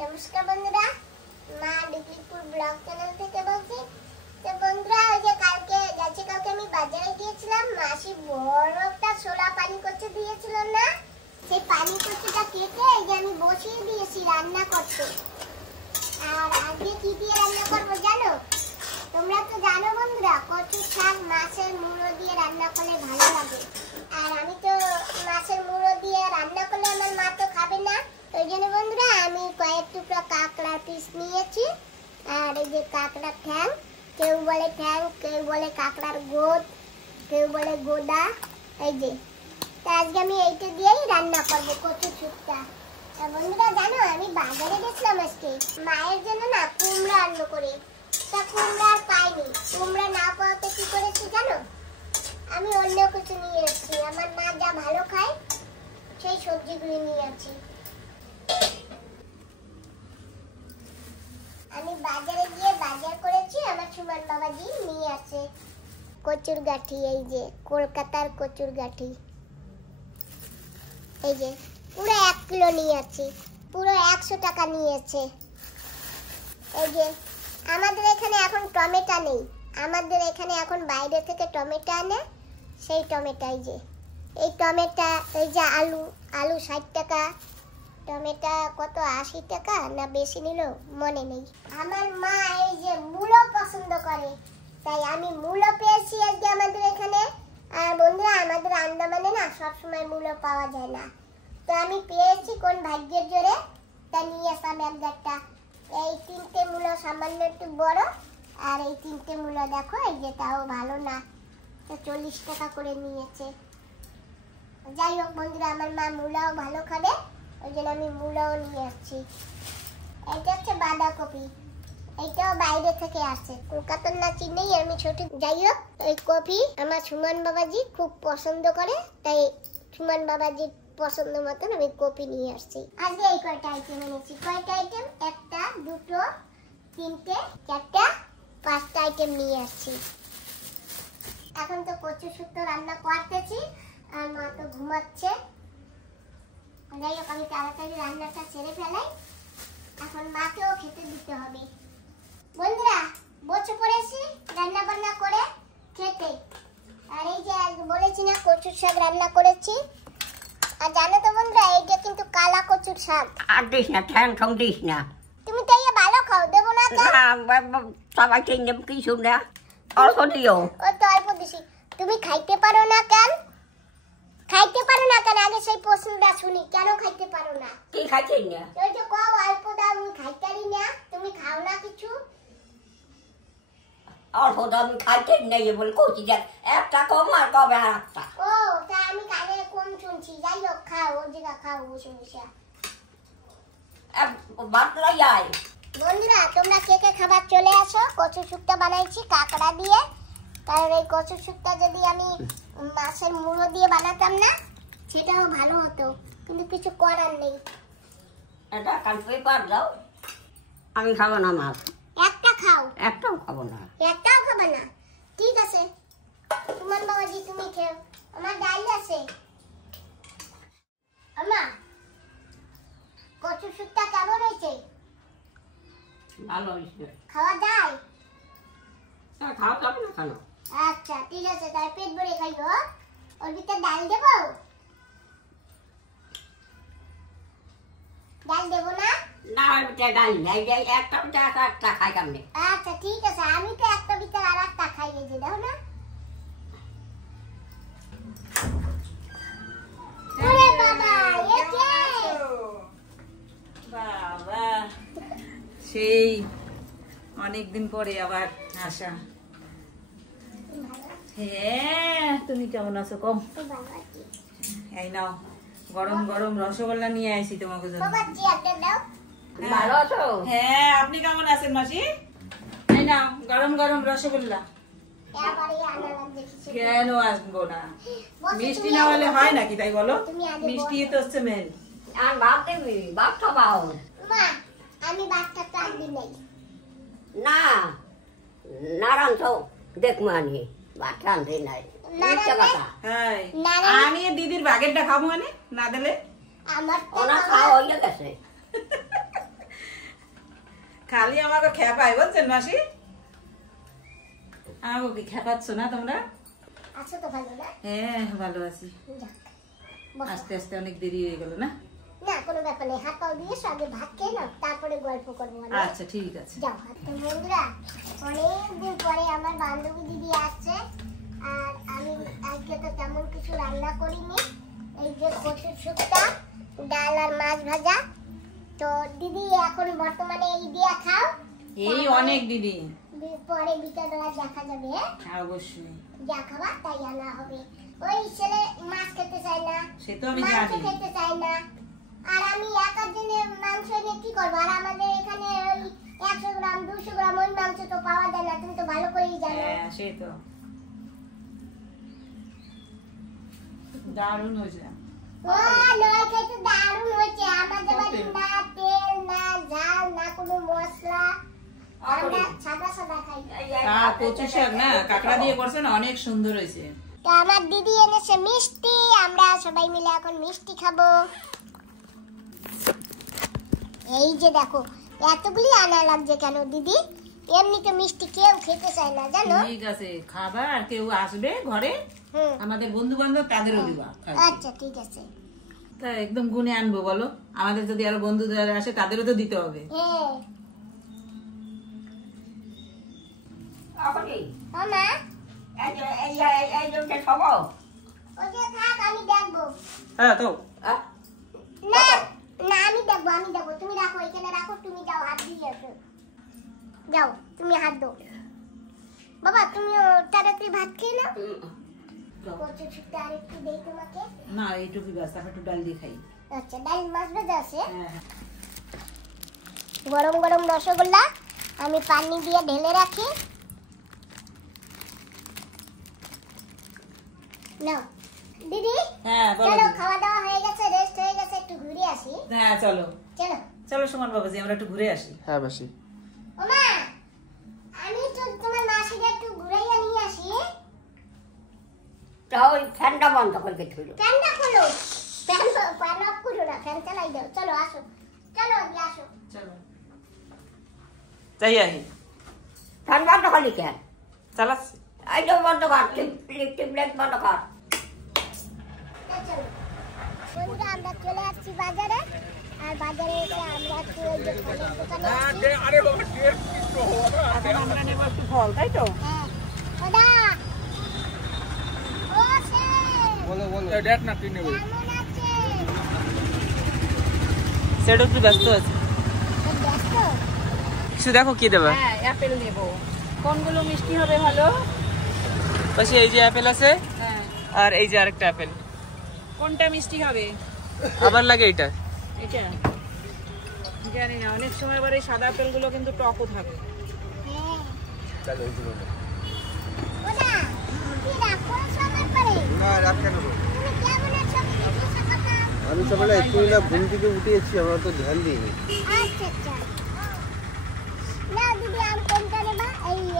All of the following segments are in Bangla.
নমস্কার বন্ধুরা, মা ডিগ্রিপুর ব্লগ চ্যানেল থেকে বলছি। তো বন্ধুরা, ওই যে কালকে আমি বাজারে গিয়েছিলাম, মাসি বড় একটা ছোলা পানি কচু দিয়েছিল না, সেই পানি কচুটা কেটে এই যে আমি বসিয়ে দিয়েছি রান্না করতে। আর আজকে কি দিয়ে রান্না করবো জানো? তোমরা তো জানো বন্ধুরা, কচু শাক মাছের মুড়ো দিয়ে রান্না করলে ভালো লাগে। আর আমি তো মাছের মুড়ো দিয়ে রান্না করলে আমার মা তো খাবে না, ওই জন্য বন্ধুরা আমি কয়েক টুকরা কাঁকড়ার পিস নিয়েছি। আর এই যে কাঁকড়ার ঠ্যাং, কেউ বলে ঠ্যাং, কেউ বলে কাঁকড়ার গোদ, কেউ বলে গোদা। এই যে আজকে আমি এইটা দিয়েই রান্না করবো কচু শুক্তা। বন্ধুরা জানো, আমি বাজারে গেছিলাম আজকে মায়ের জন্য না কুমড়া আনলো করে, তা কুমড়া আর পাইনি। কুমড়া না পাওয়াতে কি করেছি জানো, আমি অন্য কিছু নিয়ে এসেছি। আমার মা যা ভালো খায় সেই সবজিগুলি নিয়ে আসছি। আমি বাজারে গিয়ে বাজার করেছি, আমার সুমন বাবাজি নিয়ে আসে কচুর গাঠি। এই যে কলকাতার কচুর গাঠি, এই যে পুরো 1 কিলো নিয়ে আসছি, পুরো 100 টাকা নিয়েছে। এই যে আমাদের এখানে এখন টমেটো নেই, আমাদের এখানে এখন বাইরে থেকে টমেটো আনে, সেই টমেটো। এই টমেটো, এই যে আলু 60 টাকা, টমেটো কত 80 টাকা না বেশি নিল মনে নেই। আমার মা এই যে মূলো পছন্দ করে, তাই আমি মূলো পেয়েছি আজকে আমাদের এখানে। আর বন্ধুরা, আমাদের আন্দামানে না সবসময় মূলো পাওয়া যায় না, তো আমি পেয়েছি কোন ভাগ্যের জোরে, তা নিয়ে আসলাম এক গাঁটটা। এই 3টে মূলো সামান্য একটু বড়, আর এই 3টে মূলো দেখো এই যে তাও ভালো না, তো 40 টাকা করে নিয়েছে। যাই হোক বন্ধুরা, আমার মা মূলাও ভালো খাবে, ওই জন্য আমি মূলাও নিয়ে আসছি। এটা হচ্ছে বাঁধাকপি, এইটাও বাইরে থেকে আসছে, কলকাতার না চিনেই আমি ছোট। যাই হোক, এই কপি আমার সুমন বাবাজি খুব পছন্দ করে, তাই সুমন বাবাজির পছন্দ মতন আমি কপি নিয়ে আসছি। আজকে এই কয়টা আইটেম এনেছি। কয়টা আইটেম? 1টা 2টো 3টে 4টা 5টা আইটেম নিয়ে আসছি। এখন তো কচু শুক্তো রান্না করতেছি, আর মা তো ঘুমাচ্ছে। যাই হোক, আমি তাড়াতাড়ি রান্নাটা ছেড়ে ফেলাই, এখন মাকেও খেতে দিতে হবে। বন্ধুরা, বসে পড়েছি রান্না বান্না করে খেতে। আর এই যে বলেছি না কচুর শাক রান্না করেছি। আর জানো তো বন্ধুরা, এইটা কিন্তু কালা কচুর শাক। আর দিস না, ঠ্যাং ঠং দিস না। তুমি তাই ভালো খাও, দেবো না কেন? সবাই চিনে কিছু না, অল্প দিও। ও তো অল্প দিছি। তুমি খাইতে পারো না কেন? খাইতে পারো না কেন? আগে সেই প্রশ্নটা শুনি, কেন খাইতে পারো না? কি খাইছিস না? ওই যে কও অল্প দাও, আমি খাইতারি না, তুমি খাও না কিছু। অল্প দাম খাইতে নেই বলে কচি যাক, একটা কম আর কবে আর একটা। ও তা আমি কানে কম শুনছি। যাই হোক, খাও, ও জায়গা খাও বসে বসে। বাটলা যায়। বন্ধুরা, তোমরা কে কে খাবার চলে আসো। কচু শুক্তো বানাইছি কাঁকড়া দিয়ে, কারণ এই কচু শুক্তো যদি আমি মাছের মুড়ো দিয়ে বানাতাম না, সেটাও ভালো হতো, কিন্তু কিছু করার নেই। এটা কাল পেপার দাও, আমি খাবো না মাছ। একটা খাও। একটাও খাবো না। একটাও খাবে না? ঠিক আছে, সুমন বাবাজি তুমি খেও, আমার ডাল আছে। আমা, কচু শুক্তো কেমন হয়েছে? ভালো হয়েছে। খাওয়া যায়? খাওয়া যাবে না কেন? আচ্ছা ঠিক আছে, তাই পেট ভরে খাইও। ওর ভিতরে ডাল দেবো? ডাল দেবো না? না, ডাল নেই, একটা খাই কেমনি। আচ্ছা ঠিক আছে, আমি তো একটা ভিতরে আর একটা খাইয়ে যে দাও না। ওরে বাবা, এ কে? বাবা, সেই অনেকদিন পরে আবার আসা। হ্যাঁ, তুমি কেমন আছো? কম এই নাও, গরম গরম রসগোল্লা নিয়ে আসি তোমাকে জন্য। বাবাজি একটা দাও। ভালো আছো? হ্যাঁ, আপনি কেমন আছেন মাসি? এই নাও গরম গরম রসগোল্লা। এবারে আনা লাগবে কিছু। কেন আসবো না? বসে মিষ্টি তুমি না হলে আগে হয় বসো। নাকি, তাই বলো? তুমি আগে মিষ্টি বসো। তো হচ্ছে মেন। আর ভাত দিবি, ভাত খাবাও মা, আমি বাচ্চা তো আনবি নাই। না। নারায়ণ তো দেখবো আনি, ভাত আনতে নাই। মিথ্যা কথা। হ্যাঁ, নারায়ণ- আমি দিদির বাগেরটা খাবো মানে না দিলে। আমার তো ওনা বাবা- খাওয়া হয়ে গেছে। খালি আমাকে খেপাই বুঝছেন মাসি, আমাকে কি খেপাচ্ছ না তোমরা? আছো তো ভালো না? হ্যাঁ ভালো আছি। যাক, বসো। আস্তে আস্তে অনেক দেরি হয়ে গেল না? না কোনো ব্যাপার নেই, হাত পাও দিয়ে আগে ভাত খেয়ে নাও, তারপরে গল্প করবো। আচ্ছা ঠিক আছে। যাও। তো বন্ধুরা, অনেকদিন পরে আমার বান্ধবী দিদি আসছে, আর আমি আজকে তো তেমন কিছু রান্না করিনি। এই যে কচুর শুক্তা, ডাল আর মাছ ভাজা। তো দিদি এখন বর্তমানে এই দিয়া খাও, এই অনেক দিদি, পরে বিকালবেলা দেখা যাবে। হ্যাঁ অবশ্যই যা খাবার তাই আনা হবে। ওই ছেলে মাছ খেতে চায় না, সে তো আমি মাংস জানি। খেতে চায় না, আর আমি একার দিনে মাংস এনে কি করবো? আর আমাদের এখানে ওই 100 গ্রাম 200 গ্রাম ওই মাংস তো পাওয়া যায় না, তুমি তো ভালো করেই জানো। হ্যাঁ সে তো দারুণ হয়েছে। ও নয় খেতে দারুণ হয়েছে। আমাদের বাড়ি না তেল না ঝাল না কোনো মশলা, আমরা সাদা সাদা খাই। কচু শাক না কাঁকড়া দিয়ে করছে না, অনেক সুন্দর হয়েছে। তো আমার দিদি এনেছে মিষ্টি, আমরা সবাই মিলে এখন মিষ্টি খাবো। এই যে দেখো এতগুলি আনা লাগছে কেন দিদি? এমনিতে মিষ্টি কেউ খেতে চায় না জানো। ঠিক আছে, খাবার আর কেউ আসবে ঘরে, হুম, আমাদের বন্ধু বান্ধব তাদেরও দিবা। আচ্ছা ঠিক আছে। তা একদম গুনে আনবো বলো, আমাদের যদি আরো বন্ধু যারা আসে তাদেরও তো দিতে হবে। হ্যাঁ আপনি মামা, এই যে সব ওই যে থাক আমি দেখবো। হ্যাঁ তো না না আমি দেখবো, তুমি রাখো এখানে রাখো, তুমি যাও হাত দিয়ে আসো। যাও তুমি হাত দাও বাবা, তুমিও তাড়াতাড়ি ভাত খেয়ে নাও। কচু শুক্তো আর একটু দেই তোমাকে। না এইটুকুই ব্যাস, আমি একটু ডাল দিয়ে খাই। আচ্ছা ডাল মাছ ভাজা আছে। হ্যাঁ গরম গরম রসগোল্লা আমি পানি দিয়ে ঢেলে রাখি। নাও দিদি, হ্যাঁ বলো চলো দিদি। খাওয়া দাওয়া হয়ে গেছে, রেস্ট হয়ে গেছে, একটু ঘুরে আসি। হ্যাঁ চলো চলো। চলো সুমন বাবাজি, আমরা একটু ঘুরে আসি। হ্যাঁ মাসি। ওমা, আমি তো তোমার মাসিকে একটু ঘুরাইয়া নিয়ে আসি। তা ওই ফ্যানটা বন্ধ করে থইল। ফ্যানটা খোলো, ফ্যান অফ করো না, ফ্যান চালাই দাও। চলো আসো, চলো আগে আসো। চলো যাই আহি, ফ্যান বন্ধ করলি কেন? চালাচ্ছি। এই যে বন্ধ কর, টিপলেট বন্ধ কর। চলো বন্ধুরা, আমরা চলে আসছি বাজারে, আর বাজারে এসে আমরা একটু ওই যে ফলের দোকানে আসছি। এখন আমরা নেবো একটু ফল, তাই তো? হ্যাঁ ওদা, ও সে কেমন আছে? সেটা একটু ব্যস্ত আছে। ও ব্যস্ত? কিছু দেখো কি দেবে? হ্যাঁ অ্যাপেল নেবো। কোনগুলো মিষ্টি হবে ভালো? পাশে এই যে অ্যাপেল আছে, হ্যাঁ আর এই যে আরেকটা অ্যাপেল। কোনটা মিষ্টি হবে? আবার লাগে এটা। এটা জানি না, অনেক সময় আবার এই সাদা আপেলগুলো কিন্তু টকও থাকে। হ্যাঁ ওদা, কি রাগ করেছো আমার পরে? না রাত কেন? তুমি কেমন আছো? কিছু কথা। আমি সকালে একটু না ঘুম থেকে উঠে এসেছি, আমরা তো ধ্যান দিইনি। আচ্ছা আচ্ছা, না দিদি আম কোনটা নেবা?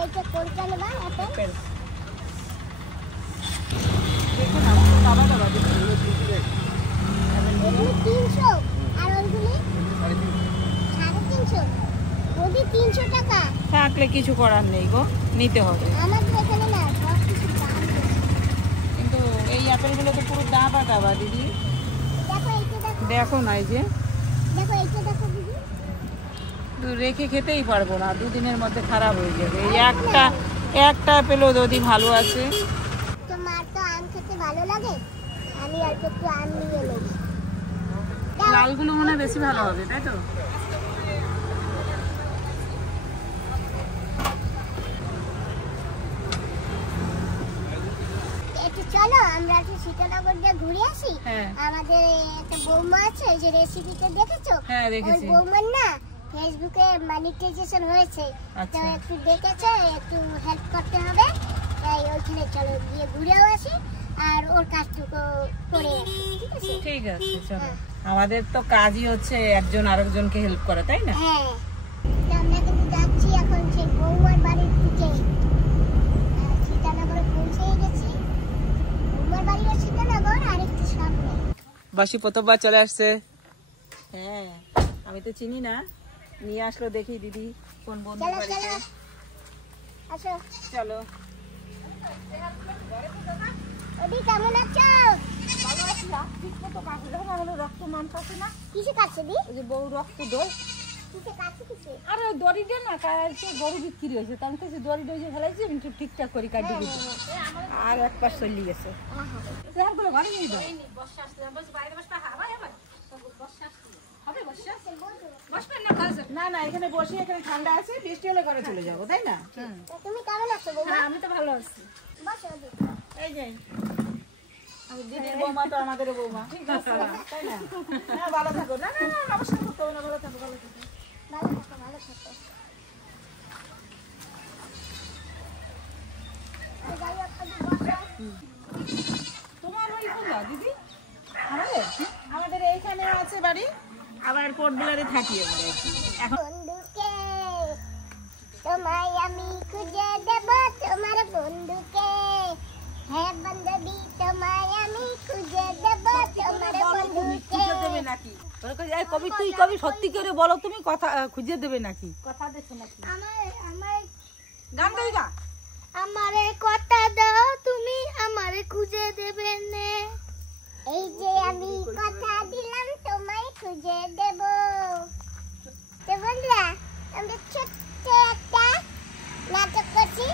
এইটা কোনটা নেবা? অ্যাপেল আপেল দেখুন, আপেল দাবা দাবা দেখুন। এগুলি 300 আর ওইগুলি 350। ওদি 300 টাকা। থাকলে কিছু করার নেই গো, নিতে হবে। আমাদের এখানে না সব কিছু দাম বেশি। কিন্তু এই আপেলগুলো তো পুরো দাবা দাবা দিদি। দেখো এইটা দেখো, দেখো না, এই যে দেখো এইটা দেখো দিদি। তো রেখে খেতেই পারবো না, দুদিনের মধ্যে খারাপ হয়ে যাবে। এই একটা আপেলও যদি ভালো আছে। তোমার তো আম খেতে ভালো লাগে, আমি অল্প একটু আম নিয়ে নেই। লালগুলো মনে হয় বেশি ভালো হবে, তাই তো? একটু চলো আমরা একটু সীতানগর দিয়ে ঘুরে আসি। হ্যাঁ। আমাদের একটা বৌমা আছে, ওই যে রেসিপিতে দেখেছো? হ্যাঁ, ওই দেখেছি। বৌমার না ফেসবুকে মনিটাইজেশন হয়েছে, তো আচ্ছা। একটু দেখেছে, একটু হেল্প করতে হবে, তাই ওইখানে চলো গিয়ে ঘুরেও আসি আর ওর কাজটুকু করে আসি, ঠিক আছে? ঠিক আছে চলো। হ্যাঁ। আমাদের তো কাজই হচ্ছে একজন আরেকজনকে হেল্প করা, তাই না? হ্যাঁ, তো আমরা কিন্তু যাচ্ছি এখন সেই বৌমার বাড়ির দিকে। সীতানগরে পৌঁছেই গেছি। বৌমার বাড়িও সীতানগর, আর একটু সামনে। বাসি প্রথমবার চলে আসছে। হ্যাঁ আমি তো চিনি না, নিয়ে আসলো দেখি দিদি কোন বন্ধু চলো বাড়িতে। চলো আসো। চলো। ওদি কেমন আছো? ভালো আছি না, ঠিক মতো কাছে যখন আমাদের রক্ত মান কাছে না, কিসে কাছে দি? ওই যে বউ রক্ত দই, কিসে কাছে কিসে? আরে ওই দড়িটা না কালকে গরু বিক্রি হয়েছে, তার কাছে দড়ি ডই ফেলাইছি, আমি একটু ঠিকঠাক করে কাটি দিচ্ছি। আর এক পাশ চলে গেছে। ঘরে নিয়ে যাও। না না, এখানে বসে, এখানে ঠান্ডা আছে, বৃষ্টি হলে ঘরে চলে যাবো, তাই না? তুমি কেমন আছো বৌমা? আমি তো ভালো আছি। বসো দি। এই যে দিদির বৌমা তো আমাদের বৌমা, ঠিক আছে তাই না? হ্যাঁ, ভালো থাকো। না না না, নমস্কার করতে হবে না, ভালো থাকো, ভালো থাকো। ভালো থাকো ভালো থাকো। যাই হোক, ওদি বসো। তোমার ওই কোনটা দিদি? আমাদের এইখানে আছে বাড়ি, আবার পোর্টবিলারে থাকি আমরা এখন। বন্ধুকে তোমায় আমি খুঁজে দেব, তোমার বন্ধুকে। হ্যাঁ বান্ধবী, তোমায় আমি খুঁজে দেব, তোমার বন্ধুকে। দেবে নাকি? কবি তুই কবি সত্যি করে বলো, তুমি কথা খুঁজে দেবে নাকি? কথা দিছো নাকি? আমার গান গাইবা? আমারে কথা দাও, তুমি আমারে খুঁজে দেবে নে। এই যে আমি কথা দিলাম, তোমায় খুঁজে দেব। তো বন্ধুরা, আমরা ছোট্ট একটা নাটক করছি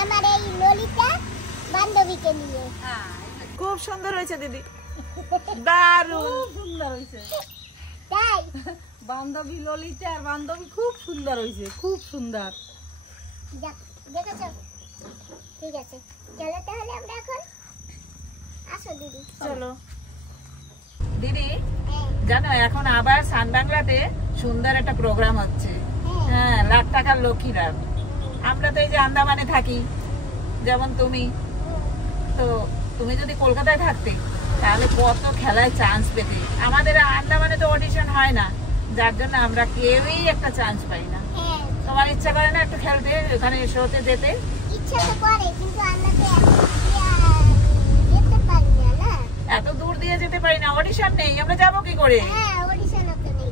আমার এই ললিতা বান্ধবীকে নিয়ে। খুব সুন্দর হয়েছে দিদি, দারুণ সুন্দর হয়েছে। তাই বান্ধবী ললিতা আর বান্ধবী খুব সুন্দর হয়েছে, খুব সুন্দর। যাক, দেখেছো? ঠিক আছে, চলো তাহলে আমরা এখন। আসো দিদি। চলো দিদি, হ্যাঁ, জানো এখন আবার সানবাংলাতে সুন্দর একটা প্রোগ্রাম হচ্ছে। হ্যাঁ, লাখ টাকার লক্ষ্মীরা। আমরা তো এই যে আন্দামানে থাকি, যেমন তুমি, তো তুমি যদি কলকাতায় থাকতে তাহলে কত খেলায় চান্স পেতে। আমাদের আন্দামানে তো অডিশন হয় না, যার জন্য আমরা কেউই একটা চান্স পাই না। হ্যাঁ, তোমার ইচ্ছা করে না একটু খেলতে, ওখানে শোতে যেতে? ইচ্ছা তো করে, কিন্তু আমরা তো যেতে পারি না না। এত দূর দিয়ে যেতে পারি না, অডিশন নেই, আমরা যাবো কি করে? হ্যাঁ, অডিশন তো নেই।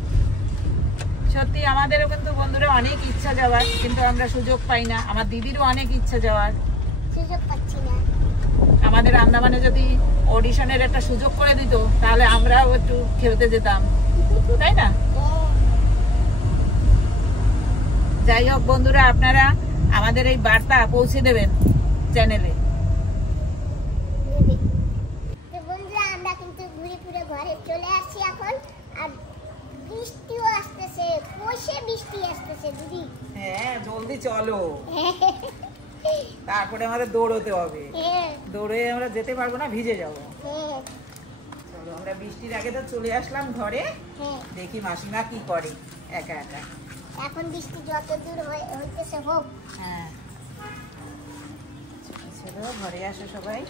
সত্যি আমাদেরও কিন্তু বন্ধুরা অনেক ইচ্ছা যাওয়ার, কিন্তু আমরা সুযোগ পাই না। আমার দিদিরও অনেক ইচ্ছা যাওয়ার, সুযোগ পাচ্ছি না। আমাদের আন্দামানে যদি অডিশনের একটা সুযোগ করে দিত তাহলে আমরাও একটু খেলতে যেতাম, তাই না? হ্যাঁ, যাই হোক বন্ধুরা, আপনারা আমাদের এই বার্তা পৌঁছে দেবেন চ্যানেলে। দিদি। তো বন্ধুরা, আমরা কিন্তু ঘুরে ফিরে ঘরে চলে আসছি এখন। আর বৃষ্টিও আসতেছে, কষে বৃষ্টি আসতেছে দিদি। হ্যাঁ, জলদি চলো, তারপরে আমাদের দৌড়তে হবে। হ্যাঁ, দৌড়ে আমরা যেতে পারবো না, ভিজে যাবো। হ্যাঁ, চলো, আমরা বৃষ্টির আগে তো চলে আসলাম ঘরে। হ্যাঁ। দেখি মাসিমা কি করে একা একা। এখন বৃষ্টি যত দূর হইতেছে হোক। হ্যাঁ, চলো ঘরে আসো সবাই।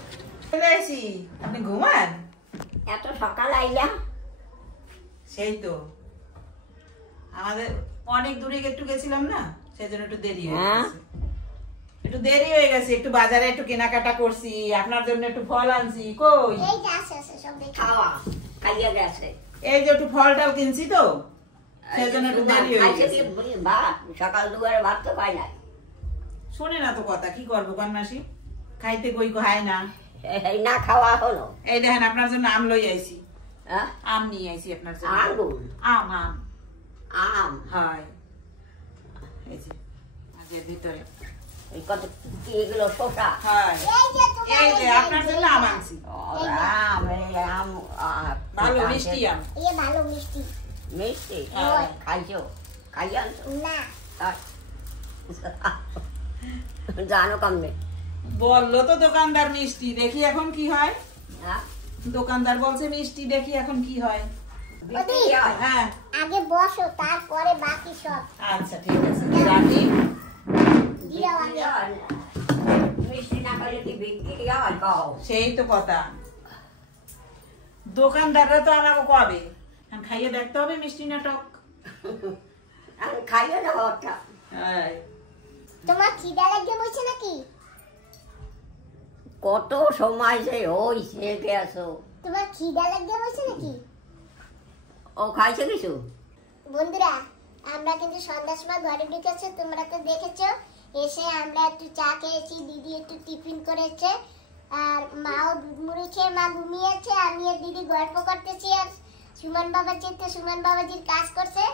চলে আসি, আপনি ঘুমান? এত সকাল আইলা? সেই তো, আমাদের অনেক দূরে একটু গেছিলাম না, সেই জন্য একটু দেরি হয়ে হ্যাঁ? গেছে। একটু দেরি হয়ে গেছে, একটু বাজারে একটু কেনাকাটা করছি, আপনার জন্য একটু ফল আনছি। কই? এই যে আসে আসে সব দেখি। খাওয়া খাইয়া গেছে। এই যে একটু ফল টল কিনছি তো, সেই জন্য একটু দেরি হয়ে খাইছে গেছে। কি ভাত? সকাল দুয়ারে ভাত তো পাই নাই। শোনে না তো কথা, কি করবো কন্যাসী, খাইতে কই খায় না। এই না খাওয়া হলো। এই দেখেন আপনার জন্য আম লই আইছি, হ্যাঁ? আম নিয়ে আইছি আপনার জন্য। আঙ্গুর? আম আম আম? হয়, এই যে আগের ভিতরে এই কত কি এগুলো? শসা? হয়। এই যে তোমার এই যে আপনার জন্য আম আনছি, আম, এই আম। ভালো মিষ্টি আম। এই ভালো মিষ্টি। মিষ্টি? হ্যাঁ। খাইছো? খাইয়া আনছো? না, জানো কমবে? বললো তো দোকানদার মিষ্টি, দেখি এখন কি হয়। হ্যাঁ? দোকানদার বলছে মিষ্টি, দেখি এখন কি হয়। বৃষ্টি কি হয়? হ্যাঁ, আগে বসো, তারপরে বাকি সব আচ্ছা ঠিক আছে, রাখি। দিও আগে। মিষ্টি না খাইলে কি বিক্রি হয়? কও। সেই তো কথা, দোকানদাররা তো আমাকে কবে খাইয়ে দেখতে হবে মিষ্টি নাটক। আমি খাইও না ঘরটা। হ্যাঁ, তোমার খিদা লাগে বলছে নাকি? কত সময় যে হইছে গেছো। তোমার খিদা লাগে বলছে নাকি? ও খাইছে কিছু? বন্ধুরা, আমরা কিন্তু সন্ধ্যার সময় ঘরে ঢুকেছি, তোমরা তো দেখেছো। এসে আমরা একটু চা খেয়েছি, দিদি একটু টিফিন করেছে, আর মাও দুধ মুড়ি খেয়ে মা ঘুমিয়েছে, আমি আর দিদি গল্প করতেছি, আর সুমন বাবাজি তো সুমন বাবাজির কাজ করছে।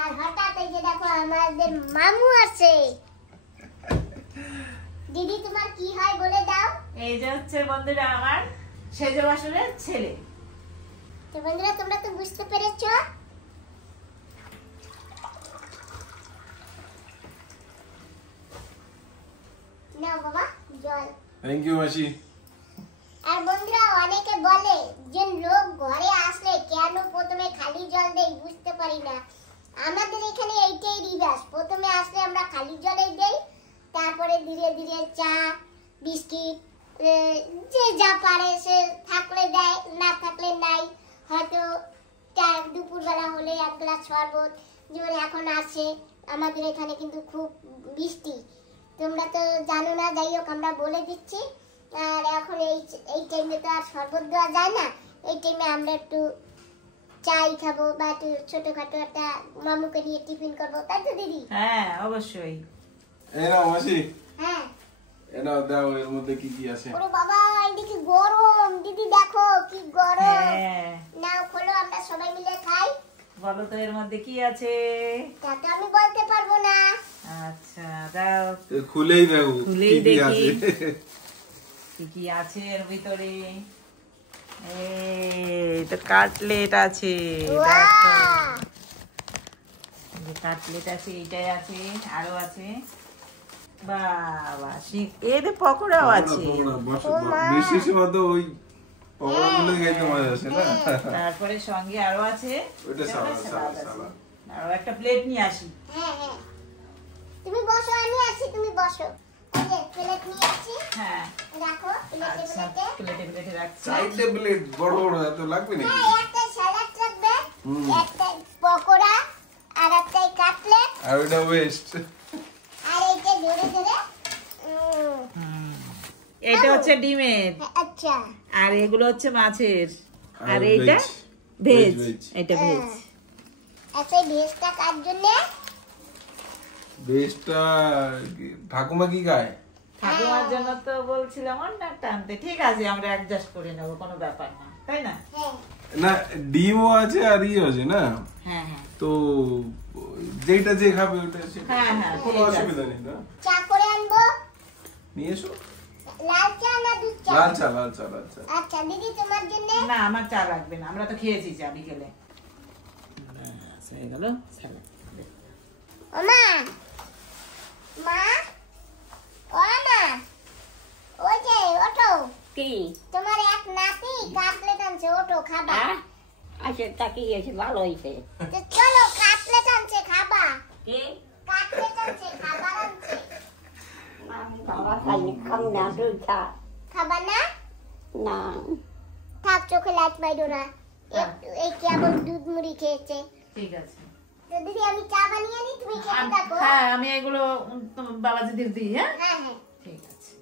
আর হঠাৎ এই যে দেখো আমাদের মামু আছে। দিদি তোমার কি হয় বলে দাও। এই যে হচ্ছে বন্ধুরা আমার সেজো বাসুরের ছেলে। তো বন্ধুরা তোমরা তো বুঝতে পেরেছো। নাও বাবা জল। থ্যাংক ইউ মাসি। আর বন্ধুরা অনেকে বলে যে লোক ঘরে আসলে কেন প্রথমে খালি জল দেই, বুঝতে পারি না। আমাদের এখানে এইটাই রিভার্স, প্রথমে আসলে আমরা খালি জলেই দেই, তারপরে ধীরে ধীরে চা বিস্কিট যে যা পারে সে থাকলে দেয়, না থাকলে নাই। হয়তো দুপুরবেলা হলে এক গ্লাস শরবত, যেমন এখন আসে আমাদের এখানে কিন্তু খুব বৃষ্টি, তোমরা তো জানো না, যাই হোক আমরা বলে দিচ্ছি। আর এখন এই টাইমে তো আর শরবত দেওয়া যায় না, এই টাইমে আমরা একটু চাই খাবো বা একটু ছোটখাটো একটা মামুকে নিয়ে টিফিন করবো, তাই তো দিদি? হ্যাঁ অবশ্যই। এই নাও মাসি, হ্যাঁ। এনাও দাও, এর মধ্যে কি কি আছে। ওরে বাবা এদিকে গরম, দিদি দেখো কি গরম। হ্যাঁ নাও খোলো, আমরা সবাই মিলে খাই। বলো তো এর মধ্যে কি আছে। তা তো আমি বলতে পারবো না। আচ্ছা দাও, খুলেই দেখো খুলেই কি কি দেখি। আছে। কি কি আছে এর ভিতরে। এই তো কাটলেট আছে, ওয়াও কাটলেট আছে, এটাই আছে, আরো আছে। বাবা এর পকোড়াও আছে। বেশি সময় তো ওই পকোড়াগুলো খেতে মজা আসে না। তারপরে সঙ্গে আরো আছে, ওইটা সালাদ সালাদ আছে। সালাদ। আরো একটা প্লেট নিয়ে আসি। হ্যাঁ হ্যাঁ, তুমি বসো, আমি আছি, তুমি বসো। এই যে প্লেট নিয়ে আসি, হ্যাঁ রাখো প্লেটে আচ্ছা, প্লেটে। প্লেটে রাখছি। চাইলে প্লেট বড় বড় এত লাগবে নাকি? হ্যাঁ, একটা স্যালাড রাখবে, একটা পকোড়া, আর একটা কাটলেট, আর ওইটা ওয়েস্ট। আর এইটা ধরে ধরে এটা হচ্ছে ডিমের, আচ্ছা। আর এগুলো হচ্ছে মাছের, আর আর এইটা veg, ভেজ। veg। এটা ভেজ। আচ্ছা এই ভেজটা কার জন্য? বেশটা ঠাকুমা কি খায়? ঠাকুমার জন্য তো বলছিলাম অন্যটা আনতে। ঠিক আছে আমরা অ্যাডজাস্ট করে নেবো, কোনো ব্যাপার না, তাই না? হ্যাঁ না ডিমও আছে আর ইয়ে আছে না, হ্যাঁ হ্যাঁ তো যেটা যে খাবে ওটা সেটা। হ্যাঁ, হ্যাঁ, কোনো ঠিক আছে। অসুবিধা নেই না, চা করে আনবো। নিয়ে এসো। লাল চা না দুধ চা? লাল চা লাল চা লাল চা। আচ্ছা দিদি তোমার জন্য? না আমার চা লাগবে না, আমরা তো খেয়েছি চা বিকেলে। হয়ে গেল সালাদ। ওমা মা, ও মা, ওই যে ওঠো, কি তোমার এক নাতি কাটলেট আনছে, ওঠো খাবা। আছে তাকিয়েছে, ভালো হয়েছে। তো চলো কাটলেট আনছে খাবা, কি কাটলেট আনছে খাবার আনছে। বাবা খাইনি, খাম না, তুই খা। খাবা না? না থাক চোখে লাইট মাইরো না, এই কেবল দুধ মুড়ি খেয়েছে। ঠিক আছে। তো দিদি আমি চা বানিয়ে আনি, তুমি খেতে থাকো। হ্যাঁ আমি এগুলো তোমার বাবাজিদের দিই। হ্যাঁ হ্যাঁ হ্যাঁ। ঠিক আছে।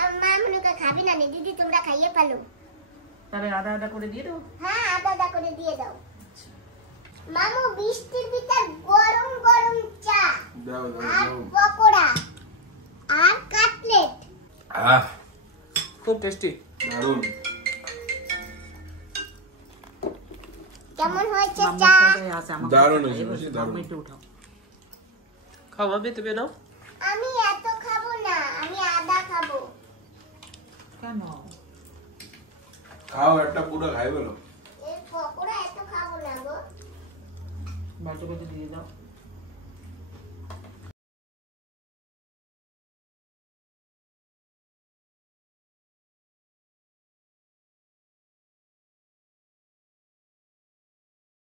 আর মা মনে করে খাবি না নে, দিদি তোমরা খাইয়ে পালো। তাহলে আদা আদা করে দিয়ে দেবো। হ্যাঁ আদা আদা করে দিয়ে দাও। মামু বৃষ্টির ভিতর গরম গরম চা দাও দাও আর দাও। পকোড়া আর কাটলেট। আহ খুব টেস্টি। দারুণ। কেমন হয়েছে মাম্মার চা? সাথে আছে, আমাকে দারুণ খাইয়ে হয়েছে, বসে, দারুণ। মাম্মা একটু উঠাও। খাও মাম্মি, তুমি নাও। আমি এত খাবো না, আমি আদা খাবো। কেন? খাও একটা পুরো খাই বলো। এই পকোড়া এত খাবো না গো। বাটি বাটি দিয়ে দাও।